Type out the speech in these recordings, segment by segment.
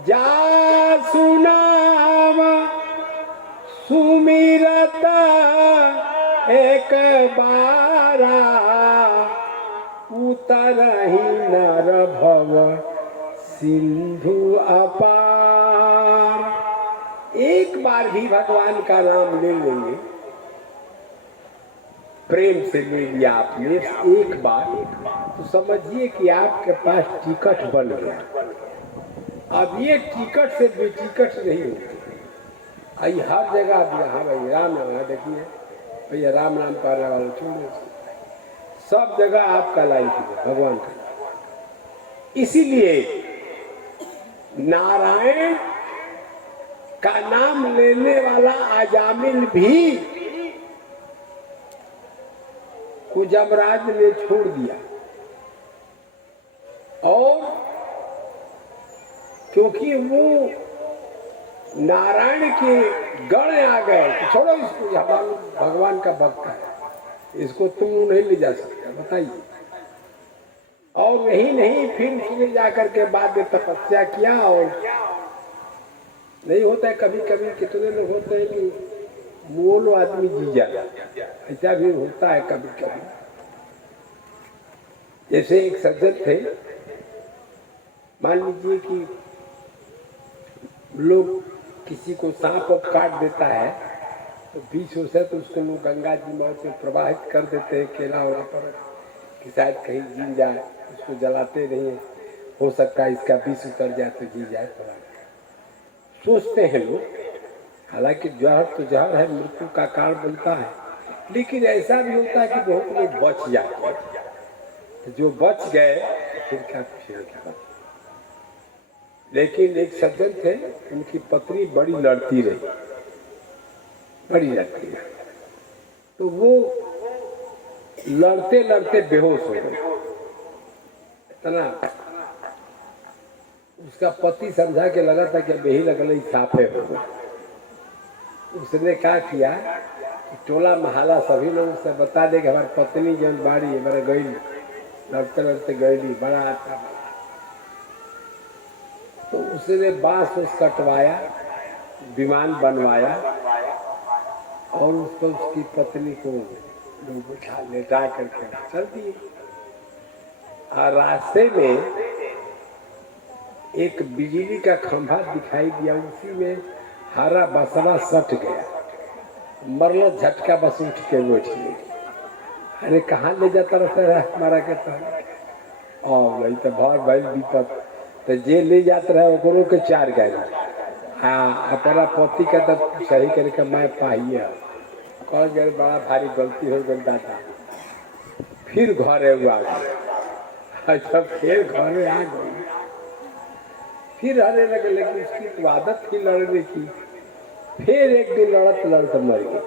जासु नाम सुमिरत एक बारा उतरहि नर भव सिंधु अपार। एक बार भी भगवान का नाम ले लेंगे, प्रेम से ले लिया आपने एक बार, तो समझिए कि आपके पास टिकट बन गया। अब ये टिकट से बेटिकट नहीं होती। आई हर जगह भी, हाँ भाई राम नाम है, देखिए भैया राम नाम पाने वाले छोड़ो, सब जगह आपका लाइन है भगवान का। इसीलिए नारायण का नाम लेने वाला अजामिल भी को जमराज ने छोड़ दिया, और क्योंकि वो नारायण के गण आ गए तो छोड़ो इसको, भगवान का भक्त है, इसको तुम नहीं ले जा सकते, बताइए। और यही नहीं, फिर उसने जाकर के बाद में तपस्या किया, और नहीं होता है कभी कभी, कितने लोग होते हैं कि बोलो आदमी जी जाता, ऐसा भी होता है कभी कभी। जैसे एक सज्जन थे, मान लीजिए कि लोग किसी को सांप काट देता है तो 20 वर्ष है तो उसको लोग गंगा जी में से प्रवाहित कर देते हैं, केला वला पर कि शायद कहीं जी जाए, उसको जलाते नहीं, हो सकता है इसका विष उतर जाए तो जी जाए, सोचते हैं लोग। हालांकि जहर तो जहर है, मृत्यु का कारण बनता है, लेकिन ऐसा भी होता है कि बहुत लोग बच जाते हैं, जो बच गए फिर क्या पूछेगा। लेकिन एक सज्जन थे, उनकी पत्नी बड़ी लड़ती रही, बड़ी लड़ती रही, तो वो लड़ते लड़ते बेहोश हो गए। इतना उसका पति समझा के लगा था कि अब यही लगल साफे हो गए। उसने क्या किया कि टोला महला सभी लोगों से बता दे कि हमारी पत्नी जन बाड़ी हमारे गई, लड़ते लड़ते गई, बड़ा आता। तो उसने बांस उस कटवाया, विमान बनवाया, और उसको उसकी पत्नी को बिठा लेटा करके चल दिए। और रास्ते में एक बिजली का खंभा दिखाई दिया, उसी में हरा बसवा सट गया, मरलो झटका, बस उठ के बैठ गई। अरे कहाँ ले जाता रहता है हमारा कहता है, और नहीं तो भर भाई विपत, तो जे ले जाते रहे ओकरों के 4 गए। हाँ, अपना पति का तो सही करके मैं पाइए कह गए, बड़ा भारी गलती हो गई दादा। फिर घरे आ गए, अच्छा फिर घरे आ गई, फिर हरे लगे, लेकिन उसकी तो आदत थी लड़ने की। फिर एक दिन लड़त लड़त मर गई।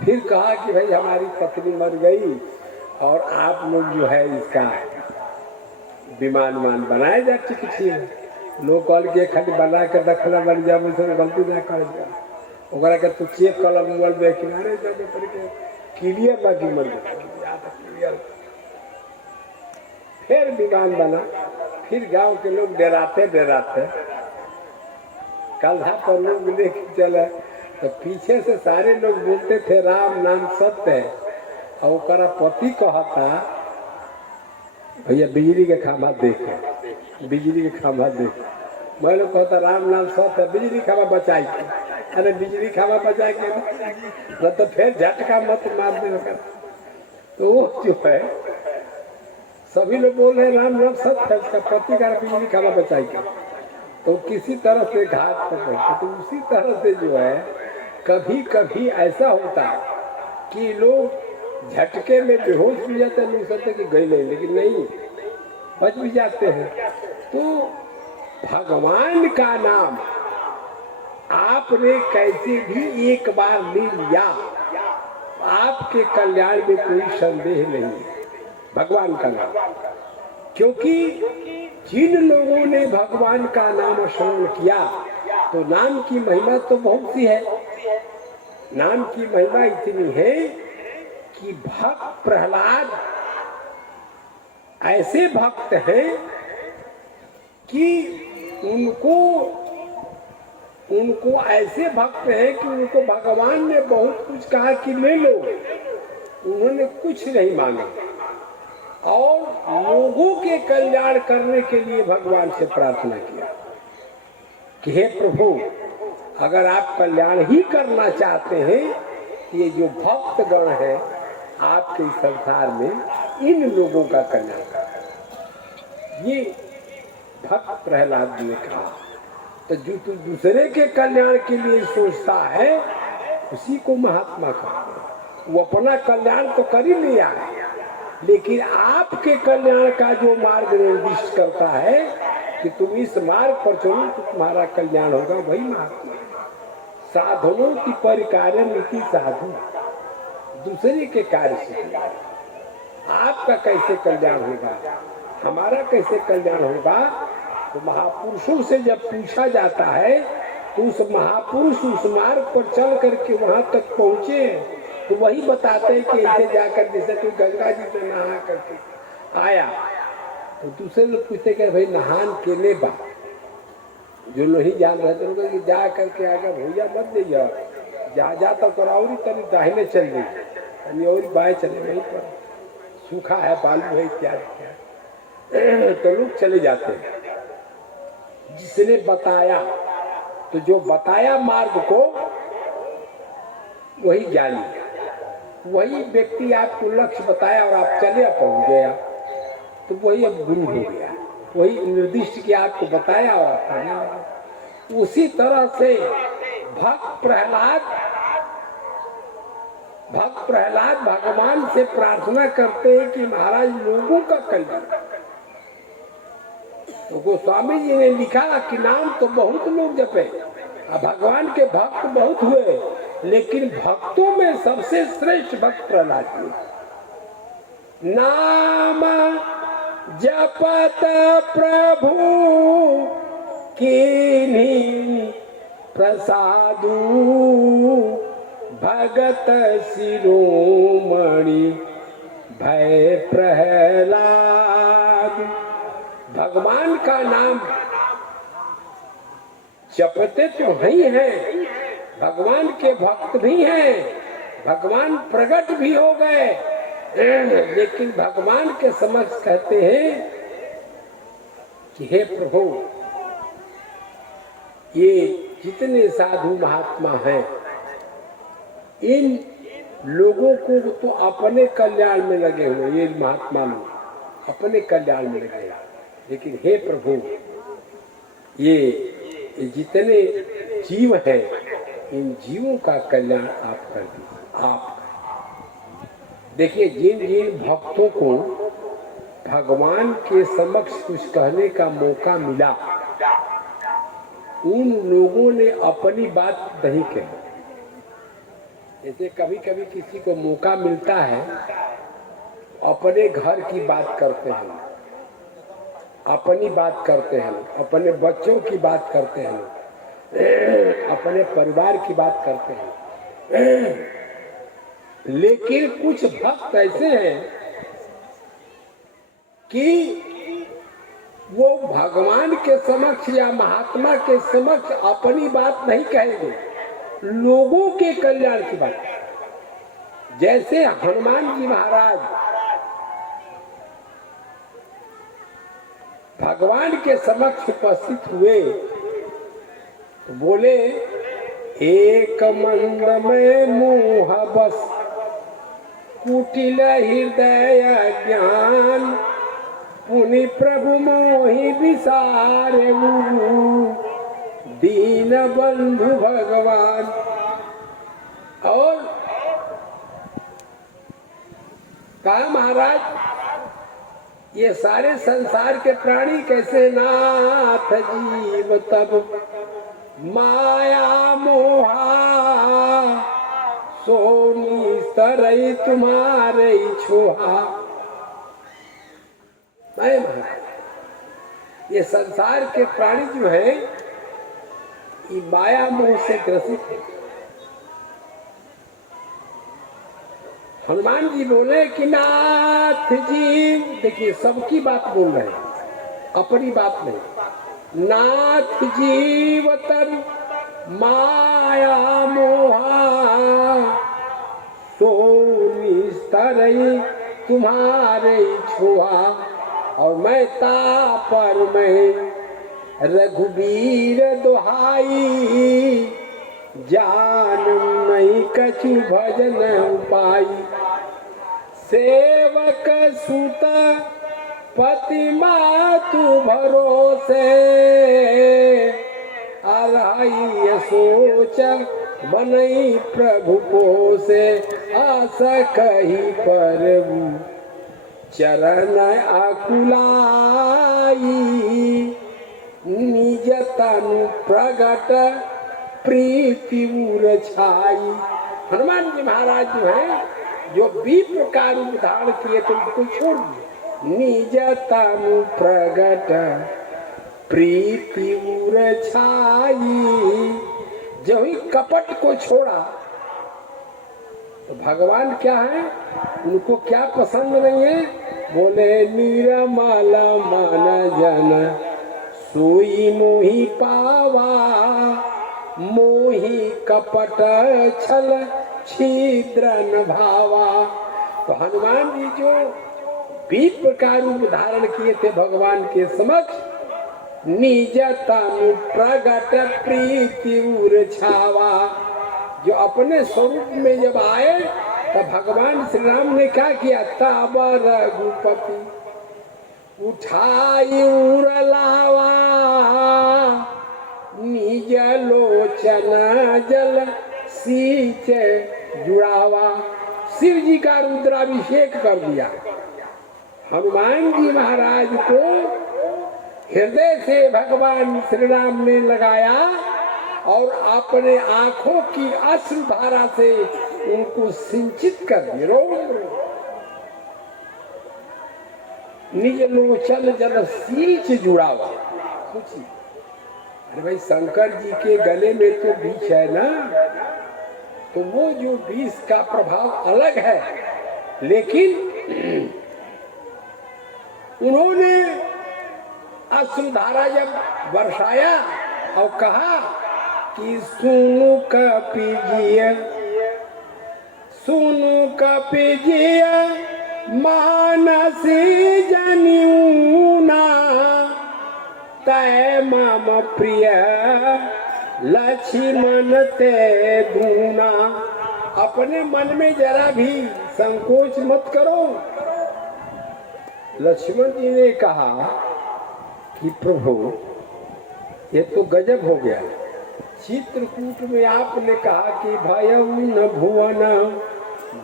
फिर कहा कि भाई हमारी पत्नी मर गई और आप लोग जो है इसका विमान मान बनाए जा चिकित्सी में। लोग कल के खाली बना के रखना बन जा, मुझसे गलती ना कर ओकरा के तू चेक कलर मोबाइल में किनारे जाके पर के क्लियर बाकी मर गया। फिर विमान बना, फिर गांव के लोग डराते डराते कल्हा पर लोग लेके चले, तो पीछे से सारे लोग बोलते थे राम नाम सत्य है, और ओकरा पति कहता भैया बिजली के खंभा देखो, बिजली के खंभा देखो। मैं लोग कहता राम नाम सत्य है, बिजली खंभा बचाई के। अरे बिजली खंभा बचा के न तो फिर झटका मत मार दे। तो वो जो है सभी लोग बोल रहे राम नाम सत्य है, उसका पति का बिजली खंभा बचाई के, तो किसी तरह से घाट पर पहुंचे। तो उसी तरह से जो है कभी कभी ऐसा होता है कि लोग झटके में बेहोश भी जाते हैं, नहीं सोचते कि गए नहीं, लेकिन नहीं, बच भी जाते हैं। तो भगवान का नाम आपने कैसे भी एक बार ले लिया, आपके कल्याण में कोई संदेह नहीं है। भगवान का नाम, क्योंकि जिन लोगों ने भगवान का नाम श्रवण किया तो नाम की महिमा तो बहुत सी है। नाम की महिमा इतनी है कि भक्त प्रहलाद ऐसे भक्त हैं, कि उनको ऐसे भक्त हैं कि उनको भगवान ने बहुत कुछ कहा कि ले लो, उन्होंने कुछ नहीं मांगा और लोगों के कल्याण करने के लिए भगवान से प्रार्थना किया कि हे प्रभु, अगर आप कल्याण ही करना चाहते हैं, ये जो भक्तगण है आपके संसार में, इन लोगों का कल्याण करें। ये भक्त प्रहलाद जी ने कहा। तो जो तू दूसरे के कल्याण के लिए सोचता है उसी को महात्मा कहते हैं। वो अपना कल्याण तो कर ही लिया है, लेकिन आपके कल्याण का जो मार्ग निर्दिष्ट करता है कि तुम इस मार्ग पर चलो तो तुम्हारा कल्याण होगा, वही महात्मा। साधनों की परिकार्य नीति साधु, दूसरे के कार्य से आपका कैसे कल्याण होगा, हमारा कैसे कल्याण होगा। तो महापुरुषों से जब पूछा जाता है तो उस महापुरुष उस मार्ग पर चल करके वहां तक पहुंचे तो वही बताते हैं कि ऐसे जाकर, जैसे कोई गंगा जी में नहा करके आया तो दूसरे लोग पूछते कि भाई नहान के ले बा, जो नहीं जान रहे थे कि जा करके आगे भैया मत जाइए, जा जाता तो और तनी दाहिने चल गई और बाएं चले, वहीं पर सूखा है, बालू है इत्यादि, तो लोग चले जाते हैं। जिसने बताया, तो जो बताया मार्ग को वही ज्ञानी, वही व्यक्ति आपको लक्ष्य बताया और आप चले पहुंच गया तो वही अब गुरु हो गया, वही निर्दिष्ट किया आपको बताया और आप करने लगे। उसी तरह से भक्त प्रहलाद भगवान से प्रार्थना करते हैं कि महाराज लोगों का कल्याण। तो गोस्वामी जी ने लिखा कि नाम तो बहुत लोग जपे, भगवान के भक्त बहुत हुए, लेकिन भक्तों में सबसे श्रेष्ठ भक्त प्रहलाद जी। नाम जपत प्रभु कीन्ही प्रसादु, भगत शिरोमणि भय प्रहलाद। भगवान का नाम जपते तो ही हैं, भगवान के भक्त भी हैं, भगवान प्रकट भी हो गए, लेकिन भगवान के समक्ष कहते हैं कि हे प्रभु, ये जितने साधु महात्मा हैं इन लोगों को तो अपने कल्याण में लगे हुए, ये महात्मा लोग अपने कल्याण में लगे, लेकिन हे प्रभु ये जितने जीव हैं इन जीवों का कल्याण आप कर दीजिए। आप देखिए, जिन जिन भक्तों को भगवान के समक्ष कुछ कहने का मौका मिला उन लोगों ने अपनी बात नहीं कही। जैसे कभी कभी किसी को मौका मिलता है अपने घर की बात करते हैं, अपनी बात करते हैं, अपने बच्चों की बात करते हैं, अपने परिवार की बात करते हैं, लेकिन कुछ भक्त ऐसे हैं कि वो भगवान के समक्ष या महात्मा के समक्ष अपनी बात नहीं कहेंगे, लोगों के कल्याण की बात। जैसे हनुमान जी महाराज भगवान के समक्ष उपस्थित हुए तो बोले, एक मंद में मोह बस कुटिल हृदय ज्ञान, पुनि प्रभु मोहि विसारे दीन बंधु भगवान। और कहा महाराज, ये सारे संसार के प्राणी कैसे नाथ जीव तब माया मोहा सोनी तरई तुम्हारे छोहा। ये संसार के प्राणी जो है ये माया मोह से ग्रसित है। हनुमान जी बोले कि नाथ जी, देखिए सबकी बात बोल रहे हैं, अपनी बात नहीं। नाथ जीवतन माया मोहा, सो निस्तरई तुम्हारे छुआ। और मैं तापर में रघुबीर दुहाई, जान नहीं कछु भजन उपाई। सेवक सुत पति मातु भरोसे, अरहई सोच बनई प्रभु पोसे। आस कही प्रभु चरण अकुलाई, निज तनु प्रगट प्रीति उर छाई। हनुमान जी महाराज जो है, जो 20 प्रकार रूप धारण किए थे उनको छोड़ दिए। निज तनु प्रगट प्रीति उर छाई, जो ही कपट को छोड़ा तो भगवान क्या है, उनको क्या पसंद नहीं है? बोले निर्मल मन जन सोई मोहि पावा, मोहि कपट छल छिद्र न भावा। तो हनुमान जी जो 20 प्रकार रूप धारण किए थे भगवान के समक्ष, निज तनु प्रगट प्रीति उर छावा, जो अपने स्वरूप में जब आए तब भगवान श्री राम ने क्या किया? तब रघुपति उठाई उर लावा, निज लोचन जल सींच जुड़ावा। शिव जी का रुद्राभिषेक कर दिया। हनुमान जी महाराज को हृदय से भगवान श्री राम ने लगाया और अपने आंखों की अश्रु धारा से उनको सिंचित कर दिया। निज लोचन जल सींच जुड़ावा। सोचिए, अरे भाई शंकर जी के गले में तो विष है ना, तो वो जो विष का प्रभाव अलग है, लेकिन उन्होंने अश्रुधारा जब बरसाया और कहा कि सुनु कपिजिय, सुनु कपिजिय मानसी जनियूना, तय मम प्रिय लक्ष्मण ते दूना। अपने मन में जरा भी संकोच मत करो। लक्ष्मण जी ने कहा कि प्रभु ये तो गजब हो गया। चित्रकूट में आपने कहा कि भयउ न भुवन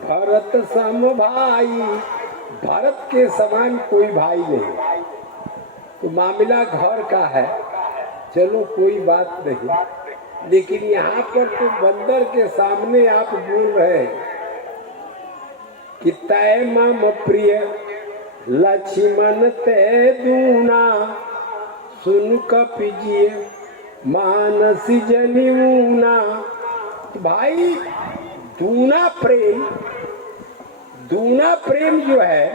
भरत सम भाई, भरत के समान कोई भाई नहीं। तो मामला घर का है, चलो कोई बात नहीं, लेकिन यहाँ पर तो बंदर के सामने आप बोल रहे हैं कि तय मम प्रिय लक्ष्मण ते दूना, सुन कपिजिय मानसी जनियूना। भाई दूना प्रेम जो है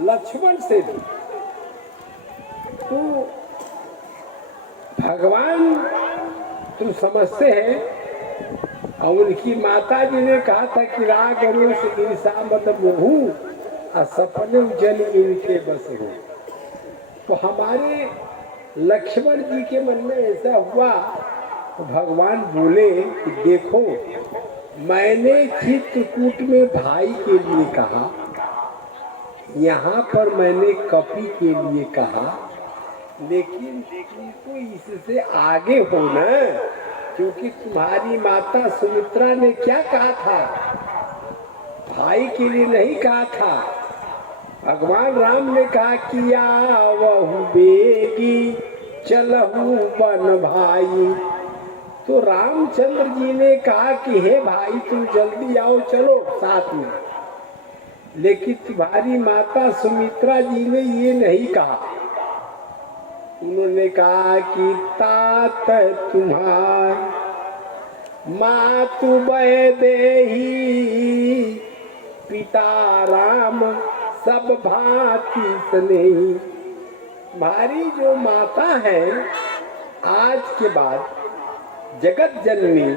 लक्ष्मण से भी, तो भगवान तुम समझते हैं। और उनकी माता जी ने कहा था कि राग से ईर्षा मत मोहू, सपने जन इनके बस हो। तो हमारे लक्ष्मण जी के मन में ऐसा हुआ, तो भगवान बोले कि देखो, मैंने चित्रकूट में भाई के लिए कहा, यहाँ पर मैंने कपि के लिए कहा, लेकिन तुमको इससे आगे हो ना, क्योंकि तुम्हारी माता सुमित्रा ने क्या कहा था? भाई के लिए नहीं कहा था। भगवान राम ने कहा कि आवहु बेगी चलहु बन भाई। तो रामचंद्र जी ने कहा कि हे भाई तुम जल्दी आओ, चलो साथ में। लेकिन तुम्हारी माता सुमित्रा जी ने ये नहीं कहा। उन्होंने कहा कि तात तुम्हार मातु वैदेही, पिता राम सब भांति स्नेही। हमारी जो माता है आज के बाद जगत जननी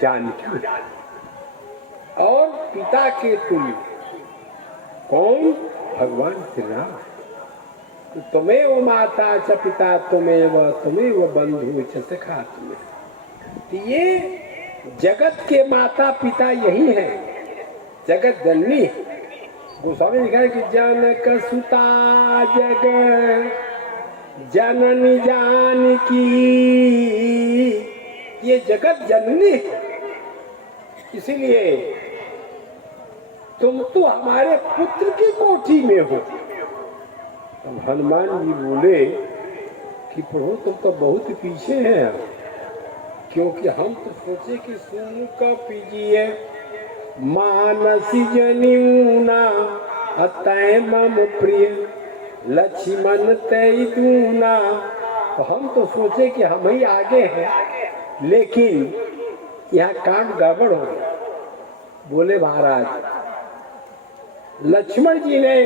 जानकी और पिता के तुल्य कौन? भगवान श्री राम। तो त्वमेव माता च पिता त्वमेव बंधु च सखा तुम्हें। तो ये जगत के माता पिता यही है, जगत जननी। गोस्वामी लिखा है कि जनक सुता जग जननी जानकी, ये जगत जननी। इसीलिए तुम तो हमारे पुत्र की कोठी में हो। अब हनुमान जी बोले कि प्रभु तुम तो बहुत पीछे हैं, क्योंकि हम तो सोचे कि सुन का पीजिए मानसी जनियूना अतय मम प्रिय लक्ष्मण तय दूना। तो हम तो सोचे कि हम ही आगे हैं, लेकिन यहाँ काम गड़बड़ हो गया। बोले महाराज, लक्ष्मण जी ने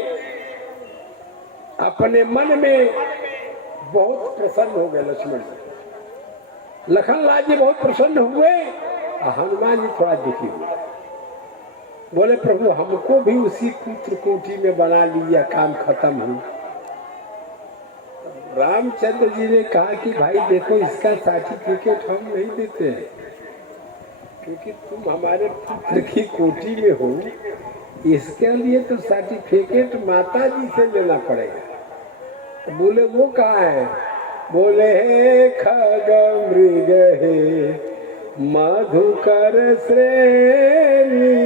अपने मन में बहुत प्रसन्न हो गए। लक्ष्मण जी, लखनलाल जी बहुत प्रसन्न हुए, हनुमान जी थोड़ा दुखी हुए। बोले प्रभु हमको भी उसी पुत्र कोठी में बना लिया, काम खत्म हो। रामचंद्र जी ने कहा कि भाई देखो इसका सर्टिफिकेट हम नहीं देते हैं, क्योंकि तुम हमारे पुत्र की कोठी में हो, इसके लिए तो सर्टिफिकेट माता जी से लेना पड़ेगा। बोले वो कहाँ है? बोले हे खग मृग हे मधुकर श्रेणी,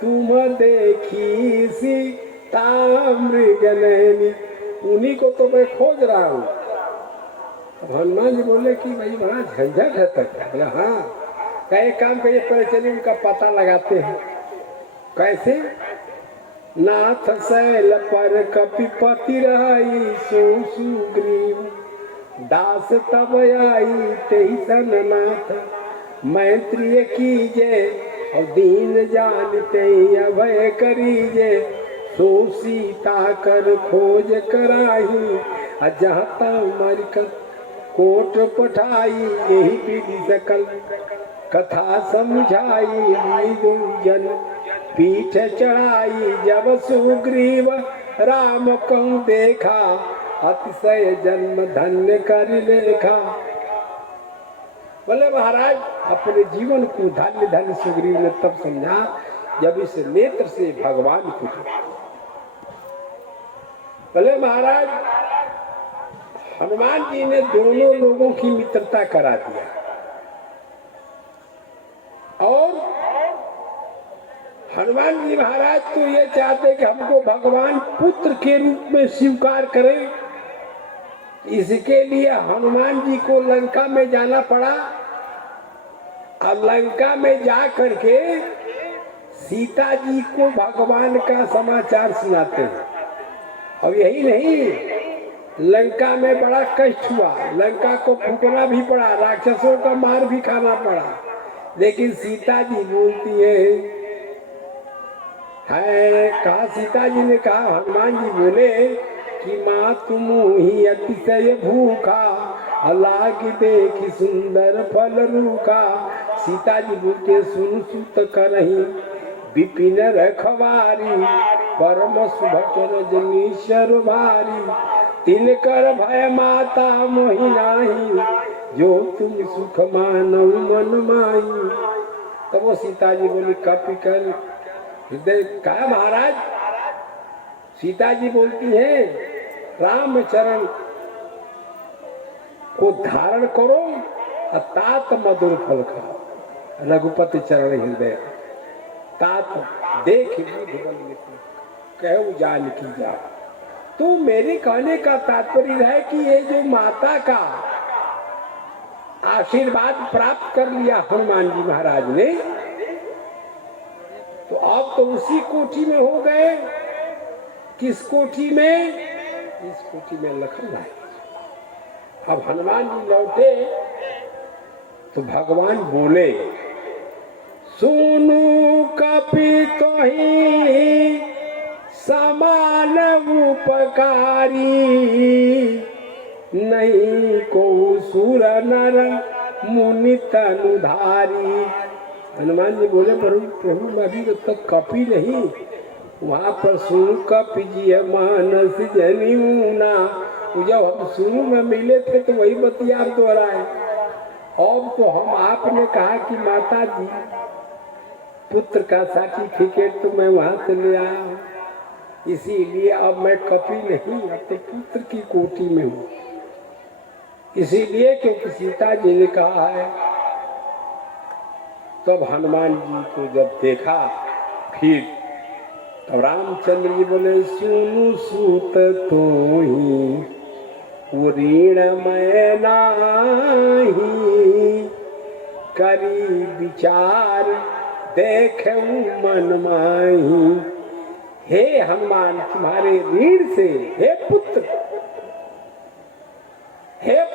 तुम देखी सीता मृग नैनी। उन्हीं को तो मैं खोज रहा हूँ। हनुमान जी बोले कि भाई बड़ा झंझट है तक। बोले हाँ, कई काम करिए, पहले चलिए उनका पता लगाते हैं। कैसे? नाथ शैल पर कपिपति रही सो सुग्रीव, दास तब आई तेहि सन नाथ, मैत्रिय कीजे और दीन जानते अभय करीजे, सो सीता कर खोज कराही, अजहता मर कोट पठाई, यही विधि सकल कथा समझाई, जन पीठ चढ़ाई, जब सुग्रीव राम कहूँ देखा, अतिशय जन्म धन्य कर लेखा। बोले महाराज अपने जीवन को धन्य धन्य सुग्रीव ने तब समझा जब इस नेत्र से भगवान को देखा। बोले महाराज हनुमान जी ने दोनों लोगों की मित्रता करा दिया, और हनुमान जी महाराज तो ये चाहते कि हमको भगवान पुत्र के रूप में स्वीकार करें। इसके लिए हनुमान जी को लंका में जाना पड़ा, और लंका में जा करके सीता जी को भगवान का समाचार सुनाते हैं। और यही नहीं, लंका में बड़ा कष्ट हुआ, लंका को फूकना भी पड़ा, राक्षसों का मार भी खाना पड़ा, लेकिन सीता जी बोलती है कहा, सीता जी ने कहा, हनुमान जी बोले कि माँ तुम ही अतिशय भूखा, लाग देखी सुंदर फल रूखा। सीता जी बोलते सुन सुत करही विपिन रखवारी, परम सुभटन जनीश्वर भारी, तिनकर भय माता मोहि नाही, जो तुम सुख मानव मन माई। तब वो सीता जी बोली कपिकल हृदय का महाराज। सीता जी बोलती है रामचरण को धारण करो और तात मधुर फल खाओ, रघुपति चरण हृदय तात देख कहू जान की जा। तो मेरे कहने का तात्पर्य है कि ये जो माता का आशीर्वाद प्राप्त कर लिया हनुमान जी महाराज ने, तो आप तो उसी कोठी में हो गए। किस कोठी में? इस कोठी में लखन लाए। अब हनुमान जी लौटे तो भगवान बोले सुनु कपि तोहि समान उपकारी, नहीं को सुर नर मुनि तनुधारी। हनुमान जी बोले प्रभु मैं अभी तक कपी नहीं, वहाँ पर सुन कपि जी मानस जनिमुना। जब हम शुरू में मिले थे तो वही बतिया दोहराए। अब तो हम आपने कहा कि माता जी पुत्र का सर्टिफिकेट तो मैं वहाँ से ले आया हूँ, इसीलिए अब मैं कपि नहीं, अब तो पुत्र की कोटि में हूँ। इसीलिए क्योंकि सीता जी ने कहा है। तब हनुमान जी को जब देखा फिर तो रामचंद्र जी बोले सुनु सूत तोहि ऋण मैं नाही, करी विचार देखूं मन माही। हे हनुमान तुम्हारे ऋण से, हे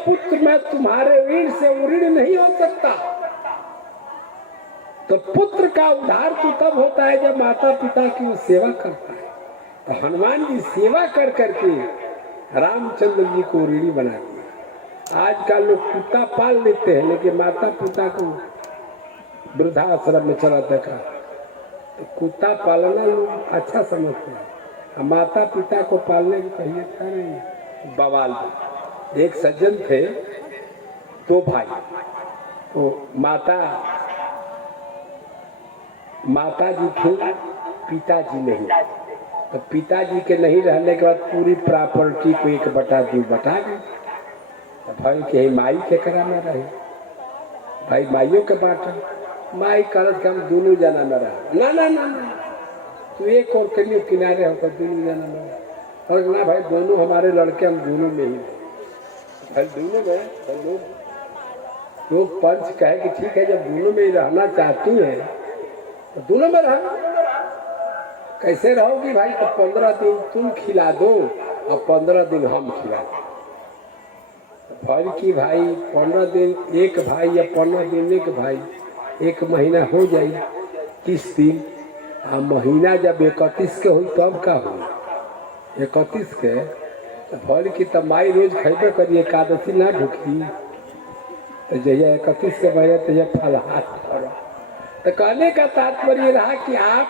पुत्र मैं तुम्हारे ऋण से ऋण नहीं हो सकता। तो पुत्र का उद्धार तो तब होता है जब माता पिता की वो सेवा करता है। तो हनुमान जी सेवा कर करके रामचंद्र जी को ऋणी बना दिया। आजकल लोग कुत्ता पाल लेते हैं लेकिन माता पिता को वृद्धाश्रम में चला देखा। तो कुत्ता पालना लोग अच्छा समझते हैं, माता पिता को पालने की कहिए था नहीं बवाल। एक सज्जन थे, दो भाई, तो माता जी थे, पिताजी नहीं। तो पिताजी के नहीं रहने के बाद पूरी प्रॉपर्टी को 1/2 बटा दी। तो भाई के माई के करा में रहे, भाई माइयों के बांटा। माई करत के हम दोनों जना में रहा। ना ना ना ना तू एक और करियो किनारे होकर दोनों जना में रहा। और ना भाई दोनों हमारे लड़के, हम दोनों में ही भाई दोनों में लोग पंच कहे कि ठीक है जब दोनों में ही रहना चाहती है तो दोनों में रहो। कैसे रहोगी भाई? तो 15 दिन तुम खिला दो और 15 दिन हम खिला दो। फल की भाई 15 दिन एक भाई या 15 दिन एक भाई, 1 महीना हो जाए 30 दिन। महीना जब 31 के हो तब का हो 31 के। तो फल की तब माई रोज खेबे करिए, एकादशी ना ढुकी। तो जैसे 31 के बजे तो यह फलहार करो। तो कहने का तात्पर्य रहा कि आप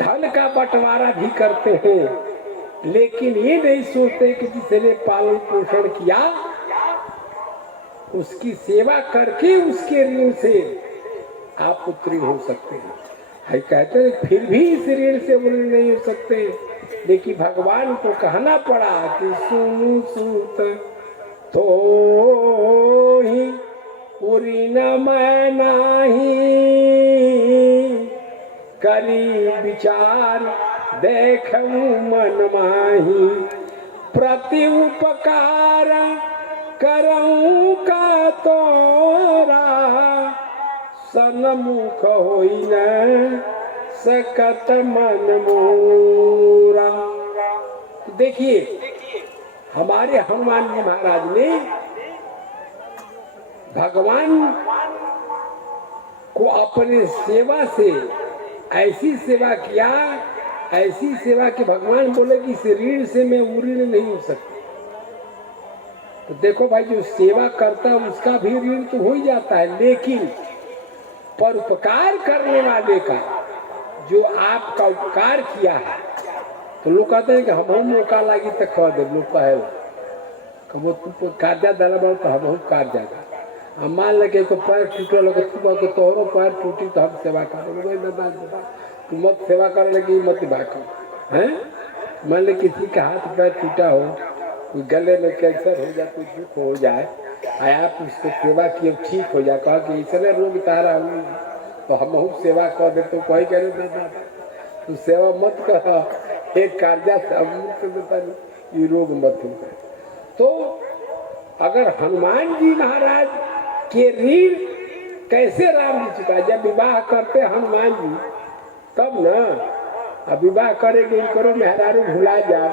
धन का बंटवारा भी करते हैं लेकिन ये नहीं सोचते कि जिसने पालन पोषण किया उसकी सेवा करके उसके ऋण से आप उत्तीर्ण हो सकते हैं। है कहते हैं फिर भी इस ऋण से उत्तीर्ण नहीं हो सकते, लेकिन भगवान को कहना पड़ा कि सुनु सूत तो ही ऋण मैं नाही, करी विचार देखूं मन माही। प्रति उपकार करऊं का तोरा, सन्मुख होई न सकत मन मोरा। देखिए हमारे हनुमान जी महाराज ने भगवान को अपने सेवा से ऐसी सेवा किया, ऐसी सेवा कि भगवान बोले कि इस ऋण से मैं ऋण नहीं हो सकती। तो देखो भाई जो सेवा करता है उसका भी ऋण तो हो ही जाता है, लेकिन परोपकार करने वाले का जो आपका उपकार किया है तो लोग कहते हैं कि हम मौका लगी तो कह दे। लोग कहे कबो तू कार्जा दलबा तो हम कार्जा दा। हम मान लगे को पैर टूटल हो तो तोहरो पैर टूटी तो हम सेवा कर। तू मत सेवा कर लगी मत भागो हैं। मान ले किसी का हाथ पैर टूटा हो, कोई गले में कैंसर हो जाए, कोई दुख हो जाए, आप उसको सेवा किए ठीक हो जाए, कहा कि इसने रोग तारा हुई तो हम सेवा कर दे। तो कोई कह रहे दादा तू सेवा मत कर, एक कार्जा से ये रोग मत हो। तो अगर हनुमान जी महाराज के ऋण कैसे राम जी चुका? जब विवाह करते हनुमान जी तब न, अब विवाह करेंगे करो मेहरारू भुला जाओ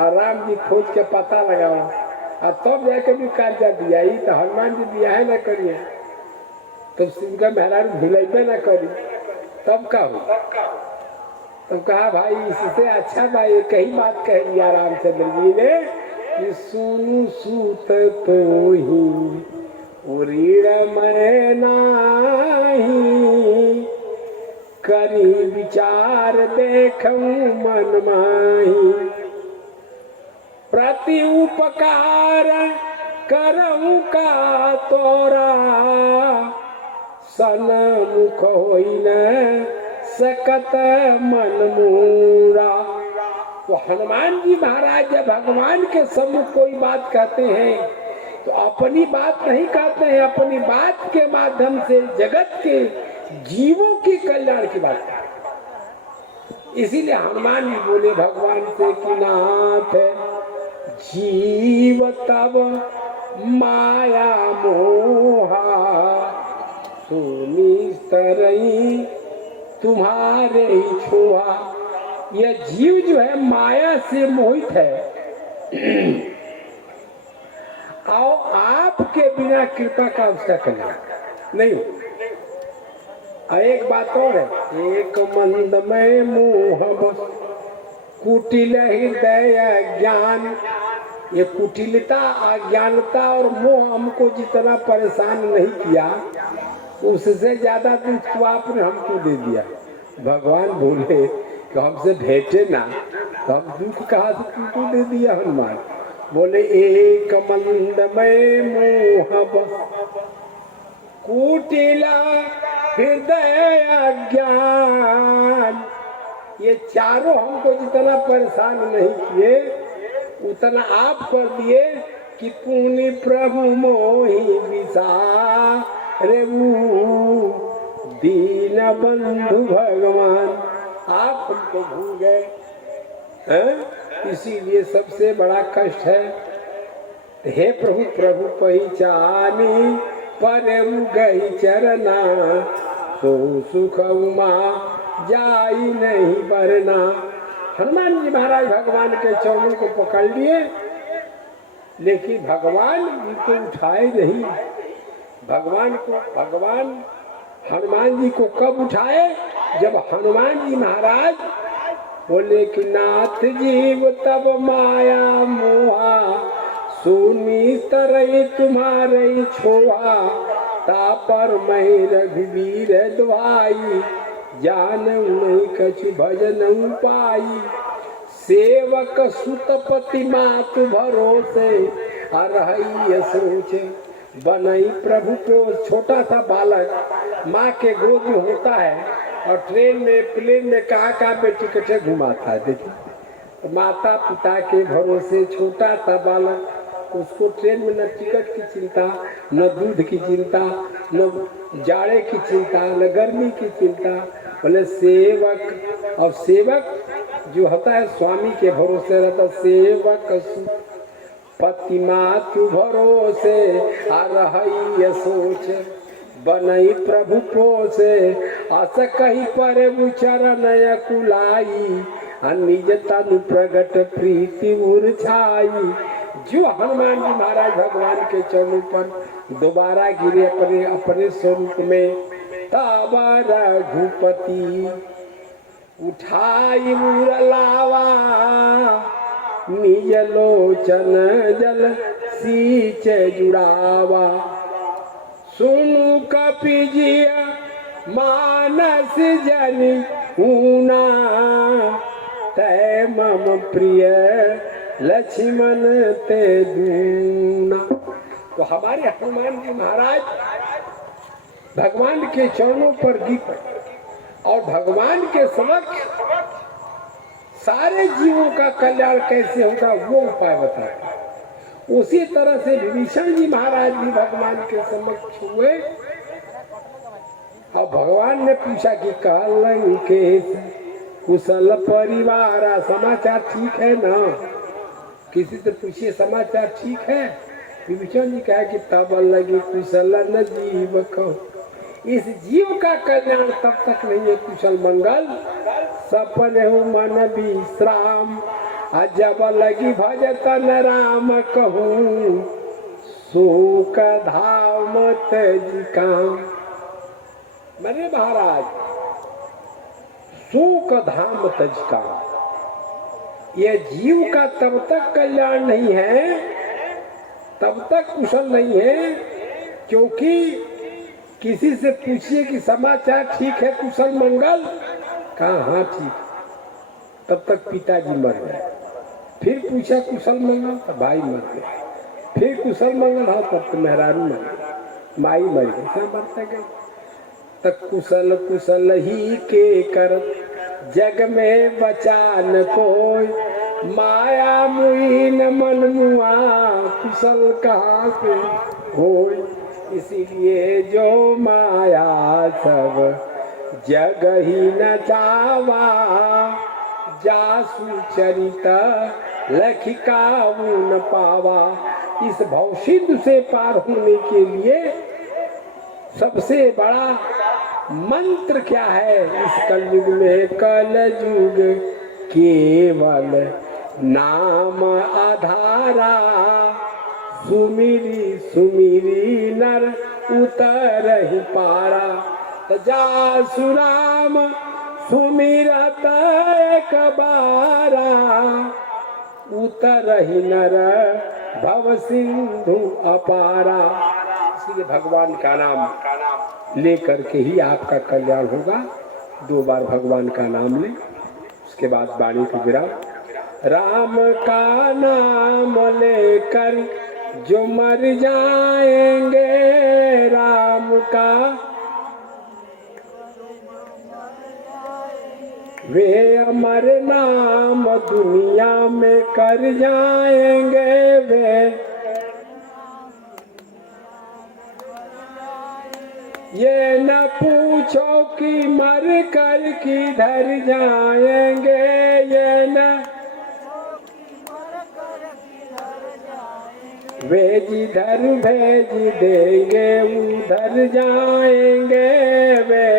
और राम जी खोज के पता लगाओ और तब जाके भी कार्जा दिया। ही तो हनुमान जी दिया है ना करिए तो उनका मेहरारू भुलेबे ना करी तब का हो। तो कहा भाई इससे अच्छा भाई एक ही बात कह दिया रामचंद्र जी ने कि सुनु सूत तो ही उरीड़ मैं नाही, करी विचार देखूं मन माही, प्रति उपकार करऊं का तोरा, सन्मुख होई न सकत मन मूरा। तो हनुमान जी महाराज जब भगवान के सम्मुख कोई बात कहते हैं तो अपनी बात नहीं कहते हैं, अपनी बात के माध्यम से जगत के जीवों के कल्याण की बात करते हैं। इसीलिए हनुमान जी बोले भगवान से कि नाथ जीव तब माया मोहा, सुनिस्तरई तुम्हारे छुआ। यह जीव जो है माया से मोहित है और आपके बिना कृपा का उसका कल्याण नहीं हो। एक बात और है, एक मंदमय मोह बस कुटिल हृदय ज्ञान। ये कुटिलता अज्ञानता और मोह हमको जितना परेशान नहीं किया उससे ज्यादा दुख तो आपने हमको दे दिया। भगवान बोले कि हमसे भेंटे ना तो हम दुख कहाँ से तुमको दे दिया। हनुमान बोले एक मंदमय मोह बस कुटिला हृदय अज्ञान। ये चारों हमको जितना परेशान नहीं किए उतना आप कर दिए कि पुण्य प्रभु मोहि विसारे दीन बंधु भगवान। आप हमको भूल गए हैं, इसीलिए सबसे बड़ा कष्ट है। हे प्रभु प्रभु पहचानी पर गई चरना, तो सुख उमा जाई नहीं बरना। हनुमान जी महाराज भगवान के चरणों को पकड़ लिए लेकिन भगवान उनको उठाए नहीं। भगवान हनुमान जी को कब उठाए? जब हनुमान जी महाराज बोले कि नाथ जीव तब माया मोहा, सुनी तरई तुम्हारे छोहा, तापर मैं रघुवीर दुहाई, जान नहीं कछु भजन पाई। सेवक सुतपति मातु भरोसे, अरहई सोचे बनई प्रभु को। छोटा सा बालक माँ के गोद में होता है और ट्रेन में प्लेन में कहाँ पे टिकटें घुमाता है। देखिए माता पिता के भरोसे छोटा सा बालक, उसको ट्रेन में न टिकट की चिंता, न दूध की चिंता, न जाड़े की चिंता, न गर्मी की चिंता। बोले सेवक, और सेवक जो होता है स्वामी के भरोसे रहता। सेवक पति मातु भरोसे, अरहई सोच बनई प्रभु पोसे, अस कही पर चरण कुलाई, निज तनु प्रगट प्रीति उर्छाई। जो हनुमान जी महाराज भगवान के चरणों पर दोबारा गिरे अपने स्वरूप में, तब रघुपति उठाई मुरलावा, निज लोचन जल सींच जुड़ावा। सुनु कपिजिया मानस जनि ऊना, तै मम प्रिय लक्ष्मण ते दूना। तो हमारे हनुमान जी महाराज भगवान के चरणों पर गिर और भगवान के समक्ष सारे जीवों का कल्याण कैसे होगा वो उपाय बताए। उसी तरह से विभीषण जी महाराज भी भगवान के समक्ष हुए और भगवान ने पूछा कि लंकेश कुशल परिवार, समाचार ठीक है ना? किसी से पूछिए समाचार ठीक है? विभीषण जी कहा कि तब लगी कुशल न जीव कहो। इस जीव का कल्याण तब तक नहीं है कुशल मंगल। सपन हो मन विश्राम, जब लगी भजतन राम कहूँ, शोक धाम तज काम। मैंने महाराज शोक धाम तजका। ये जीव का तब तक कल्याण नहीं है, तब तक कुशल नहीं है, क्योंकि किसी से पूछिए कि समाचार ठीक है, कुशल मंगल, कहा हाँ ठीक, तब तक पिताजी मर गए। फिर पूछा कुशल मंगल, तो भाई मर गए। फिर कुशल मंगल, हाँ तब तो मेहरारू मर गई, माई मर गई, सब मरते गए। तक कुशल कुशल ही के कर जग में बचा न कोई, माया मुई न मन मुआ कुशल कहाँ से होई। इसीलिए जो माया सब जग ही न चावा, जासु चरित लखिका न पावा। इस भवसिंधु से पार होने के लिए सबसे बड़ा मंत्र क्या है इस कलयुग में? कलयुग केवल नाम आधारा, सुमिरी सुमिरी नर उतर ही पारा। जासु राम सुमिरत एक बारा, उतर ही नर भव सिंधु अपारा। इसलिए भगवान का नाम लेकर के ही आपका कल्याण होगा। 2 बार भगवान का नाम ले, उसके बाद वाणी को विराम। राम का नाम लेकर जो मर जाएंगे, राम का वे अमर नाम दुनिया में कर जाएंगे वे। ये न पूछो कि मर कर किधर जाएंगे, ये न वे जिधर भेज देंगे उधर जाएंगे वे।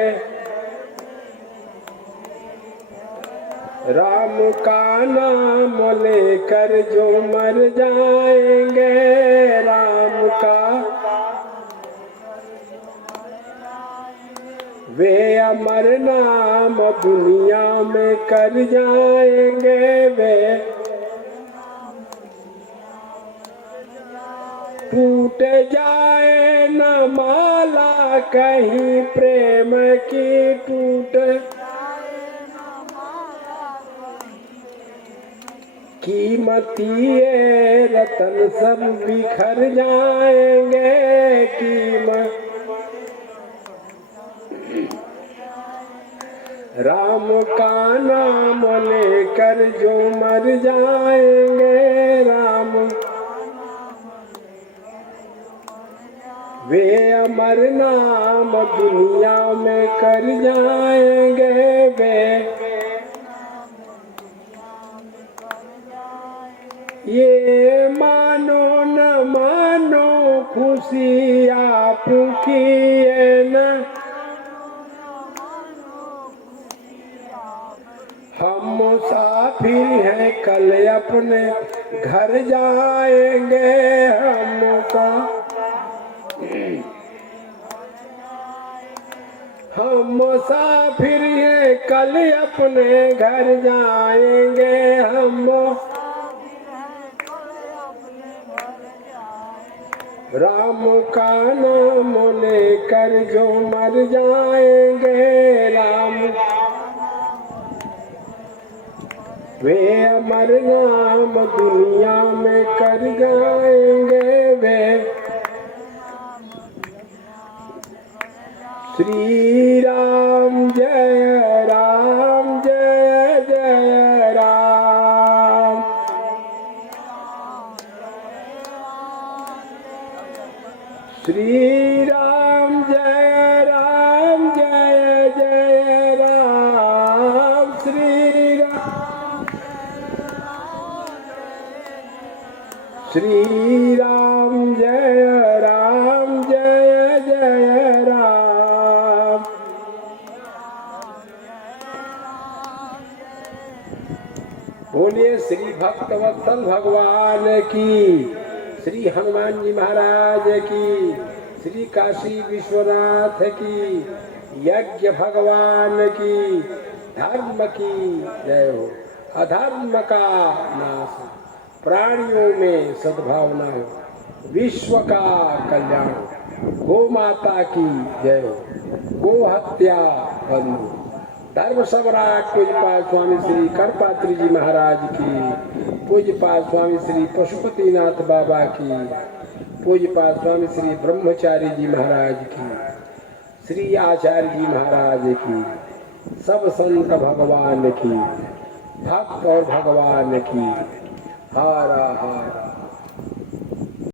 राम का नाम लेकर जो मर जाएंगे, राम का वे अमर नाम दुनिया में कर जाएंगे वे। टूट जाए न माला कहीं प्रेम की, टूट कीमती रतन सब बिखर जाएंगे, कीमत राम का नाम लेकर जो मर जाएंगे, राम वे अमर नाम दुनिया में कर जाएंगे वे। ये मानो न मानो खुशी आपकी है न, हम मुसाफिर हैं कल अपने घर जाएंगे, हम मुसाफिर हैं कल अपने घर जाएंगे, हम राम का नाम लेकर जो मर जाएंगे, राम वे अमर नाम दुनिया में कर जाएंगे वे। श्री राम जय राम जय जय राम। श्री राम जय राम जय जय राम। श्री राम श्री राम जय राम जय जय राम। बोलिए श्री भक्तवत्सल भगवान की, श्री हनुमान जी महाराज की, श्री काशी विश्वनाथ की, यज्ञ भगवान की, धर्म की जय हो, अधर्म का नाश हो, प्राणियों में सद्भावना हो, विश्व का कल्याण हो, गो माता की जय हो, गो हत्या बंद हो। धर्म सम्राट पूज्यपाद स्वामी श्री करपात्री जी महाराज की, पूज्यपाद स्वामी श्री पशुपतिनाथ बाबा की, पूज्यपाद स्वामी श्री ब्रह्मचारी जी महाराज की, श्री आचार्य जी महाराज की, सब संत भगवान की, भक्त और भगवान की। हर हर